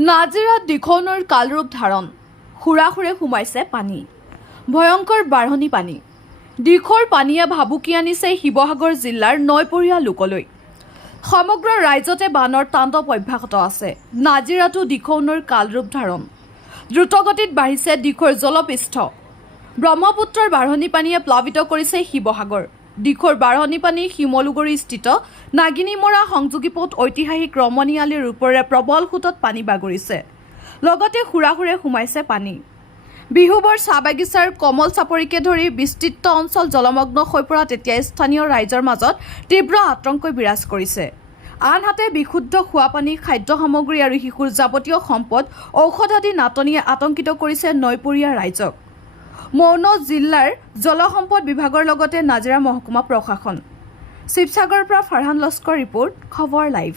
নাজিৰাত দিখৌনৈৰ কালৰূপ ধাৰণ সুৰাসুৰে সোমাইছে পানী ভয়ংকৰ বাঢ়নী পানী দিখৌৰ পানীয়ে ভাবুকি আনিছে শিৱসাগৰ জিলাৰ নৈপৰীয়া লোকলৈ সমগ্ৰ ৰাজ্যতে বানৰ তাণ্ডৱ অব্যাহত আছে নাজিৰাতো দিখৌনৈৰ কালৰূপ ধাৰণ দ্ৰুতগতিত বাঢ়িছে দিখৌৰ জলপৃষ্ঠ ব্ৰহ্মপুত্ৰৰ বাঢ়নী পানীয়ে প্লাবিত কৰিছে শিৱসাগৰ দিখৌৰ বাঢ়নী পানী শিমলুগুৰি স্থিত নাগিনীমৰা সংযোগী পথ ঐতিহাসিক ৰমণীয়ালীৰ ওপৰেৰে প্ৰবল সোঁতত পানী বাগৰিছে লগতে সুৰাসুৰে সোমাইছে পানী বিহুবৰ চাহ বাগিচাৰ কমল চাপৰিকে ধৰি বিস্তৃত অঞ্চল জলমগ্ন হৈ পৰাত এতিয়া স্থানীয় ৰাইজৰ মাজত তীব্ৰ আতংকই বিৰাজ কৰিছে আনহাতে বিশুদ্ধ খোৱা পানী খাদ্য সামগ্ৰী আৰু শিশুৰ যাৱতীয় সম্পদ ঔষধ আদি নাটনিয়ে আতংকিত কৰিছে নৈপৰীয়া ৰাইজক মৌন জিলাৰ জলসম্পদ বিভাগৰ লগতে নাজিৰা মহকুমা প্ৰশাসন শিৱসাগৰৰ পৰা ফাৰহান লস্কৰ ৰিপৰ্ট খবৰ লাইভ।